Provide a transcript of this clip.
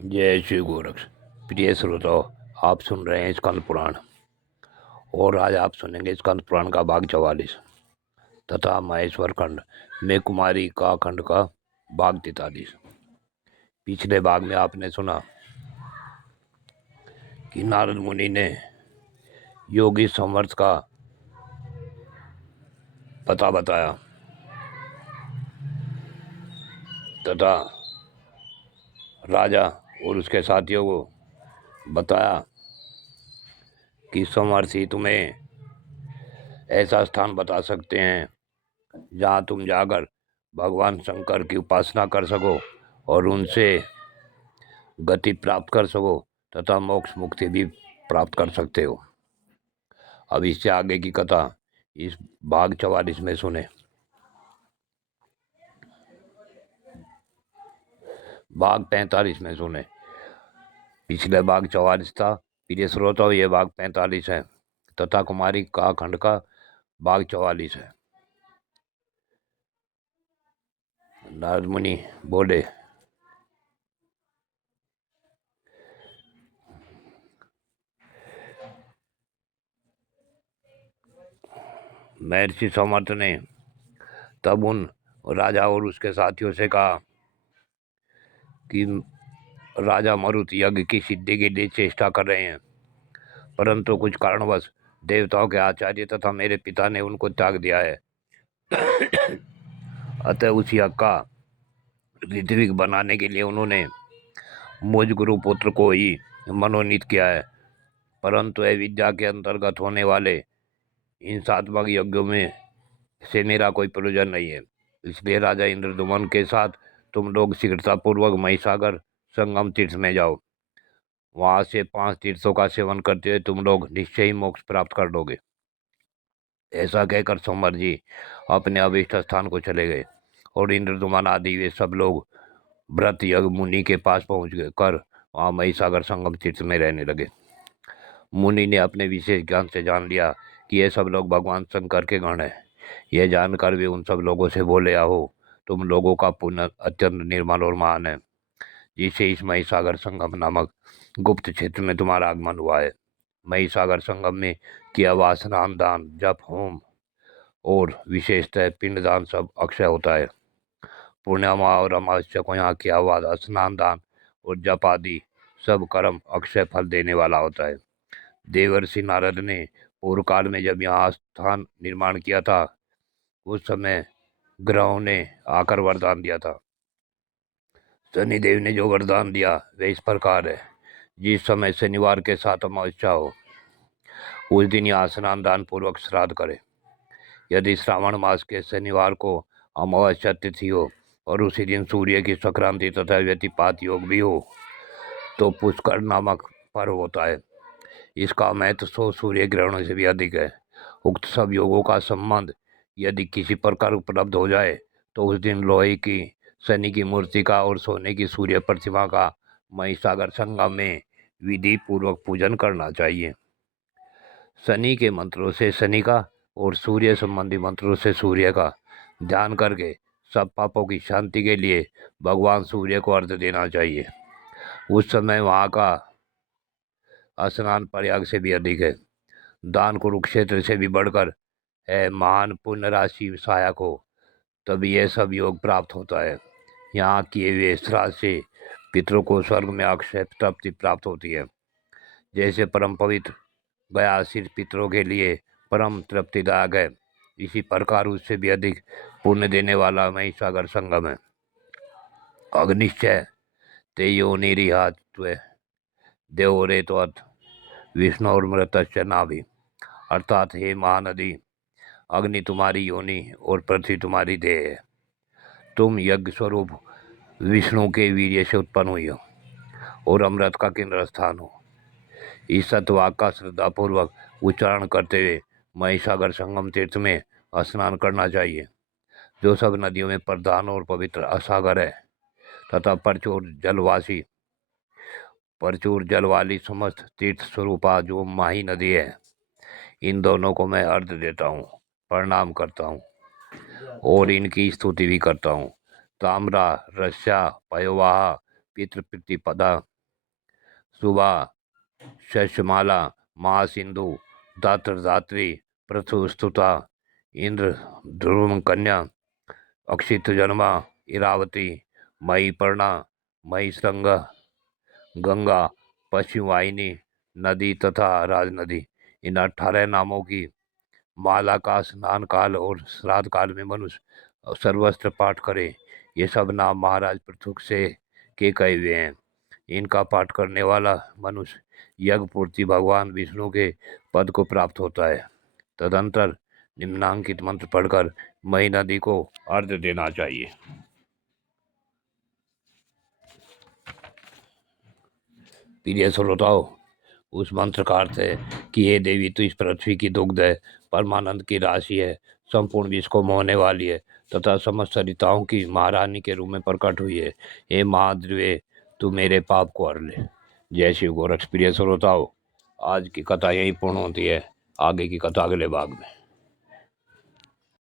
जय श्री गोरक्ष। प्रिय श्रोताओ, आप सुन रहे हैं स्कंद पुराण और आज आप सुनेंगे स्कंद पुराण का भाग 44 तथा महेश्वर खंड में कुमारी का खंड का भाग 43। पिछले भाग में आपने सुना कि नारद मुनि ने योगी समर्थ का पता बताया तथा राजा और उसके साथियों को बताया कि समर्थ ही तुम्हें ऐसा स्थान बता सकते हैं जहाँ तुम जाकर भगवान शंकर की उपासना कर सको और उनसे गति प्राप्त कर सको तथा मोक्ष मुक्ति भी प्राप्त कर सकते हो। अब इससे आगे की कथा इस भाग 44 में सुने। भाग 45 में सुने। पिछले भाग 44 था, प्रिय श्रोताओ ये भाग 45 है तथा कुमारी का खंड का भाग 44 है। नारद मुनि बोले, महर्षि समर्थ ने तब उन राजा और उसके साथियों से कहा कि राजा मरुत यज्ञ की सिद्धि के लिए चेष्टा कर रहे हैं, परंतु कुछ कारणवश देवताओं के आचार्य तथा मेरे पिता ने उनको त्याग दिया है। अतः उस यज्ञ का ऋत्विक बनाने के लिए उन्होंने मुझ गुरुपुत्र को ही मनोनीत किया है, परंतु विद्या के अंतर्गत होने वाले इन सात्विक यज्ञों में से मेरा कोई प्रयोजन नहीं है। इसलिए राजा इंद्रदुमन के साथ तुम लोग शीघ्रतापूर्वक महिसागर संगम तीर्थ में जाओ। वहां से 5 तीर्थों का सेवन करते हुए तुम लोग निश्चय ही मोक्ष प्राप्त कर लोगे। ऐसा कहकर सोमवार जी अपने अभिष्ट स्थान को चले गए और इंद्रदुमन आदि वे सब लोग व्रत यज्ञ मुनि के पास पहुंच गए कर वहां महिसागर संगम तीर्थ में रहने लगे। मुनि ने अपने विशेष ज्ञान से जान लिया कि ये सब लोग भगवान शंकर के गण हैं। यह जानकर वे उन सब लोगों से बोले, आओ, तुम लोगों का पुण्य अत्यंत निर्मल और महान है, जिससे इस महिसागर संगम नामक गुप्त क्षेत्र में तुम्हारा आगमन हुआ है। महिसागर संगम में किया हुआ स्नान, दान, जप, होम और विशेषतः पिंडदान सब अक्षय होता है। पूर्णिमा और अमावस्या को यहाँ किया हुआ स्नान, दान और जप आदि सब कर्म अक्षय फल देने वाला होता है। देवर्षि नारद ने पूर्व काल में जब यहाँ स्थान निर्माण किया था, उस समय ग्रहों ने आकर वरदान दिया था। शनिदेव ने जो वरदान दिया वह इस प्रकार है, जिस समय शनिवार के साथ अमावस्या हो उस दिन यहाँ स्नान दान पूर्वक श्राद्ध करे। यदि श्रावण मास के शनिवार को अमावस्या तिथि हो और उसी दिन सूर्य की संक्रांति तथा व्यतिपात योग भी हो तो पुष्कर नामक पर्व होता है। इसका महत्व 100 सूर्य ग्रहणों से भी अधिक है। उक्त सब योगों का संबंध यदि किसी प्रकार उपलब्ध हो जाए तो उस दिन लोहे की शनि की मूर्ति का और सोने की सूर्य प्रतिमा का महिसागर संगम में विधि पूर्वक पूजन करना चाहिए। शनि के मंत्रों से शनि का और सूर्य संबंधी मंत्रों से सूर्य का ध्यान करके सब पापों की शांति के लिए भगवान सूर्य को अर्घ्य देना चाहिए। उस समय वहाँ का स्नान प्रयाग से भी अधिक है। दान कुरुक्षेत्र से भी बढ़कर है, महान पुण्य राशि सहायक हो तभी यह सब योग प्राप्त होता है। यहाँ किए हुए श्राद्ध से पितरों को स्वर्ग में अक्षय प्राप्ति प्राप्त होती है। जैसे परम पवित्र गया सिर पितरों के लिए परम तृप्तिदायक है, इसी प्रकार उससे भी अधिक पुण्य देने वाला महिसागर संगम है। अग्निश्चय ते योनिरिहात्वे देवरे तो विष्णुर्मृतश्च नाभि, अर्थात हे महानदी, अग्नि तुम्हारी योनि और पृथ्वी तुम्हारी देह है। तुम यज्ञ स्वरूप विष्णु के वीर्य से उत्पन्न हुई हो और अमृत का केंद्र स्थान हो। इस सतवाक का श्रद्धापूर्वक उच्चारण करते हुए महिसागर संगम तीर्थ में स्नान करना चाहिए, जो सब नदियों में प्रधान और पवित्र सागर है तथा प्रचुर जल वाली समस्त तीर्थ स्वरूपा जो माही नदी है। इन दोनों को मैं अर्घ्य देता हूँ, प्रणाम करता हूँ और इनकी स्तुति भी करता हूँ। ताम्रा, रस्या, पयोवाहा, पितृ प्रतिपदा सुबह शशमाला महासिंधु दात्रदात्री पृथुस्तुता इंद्र ध्रुव कन्या अक्षित जन्मा इरावती मई पर्णा मई संग गंगा पश्चिम वाहिनी नदी तथा राजनदी। इन 18 नामों की माला का स्नान काल और श्राद्ध काल में मनुष्य सर्वस्त्र पाठ करे। ये सब नाम महाराज पृथु से के कहे हुए हैं। इनका पाठ करने वाला मनुष्य यज्ञ पूर्ति भगवान विष्णु के पद को प्राप्त होता है। तदंतर निम्नांकित मंत्र पढ़कर मई नदी को अर्घ्य देना चाहिए। प्रिय श्रोताओ, उस मंत्र का अर्थ है कि हे देवी, तू इस पृथ्वी की दुग्ध है, परमानंद की राशि है, संपूर्ण विश्व को मोहने वाली है तथा समस्त सरिताओं की महारानी के रूप में प्रकट हुई है। हे महाद्रव्य, तू मेरे पाप को हर ले। जय शिव गोरक्ष। प्रिय श्रोताओ, आज की कथा यहीं पूर्ण होती है। आगे की कथा अगले भाग में।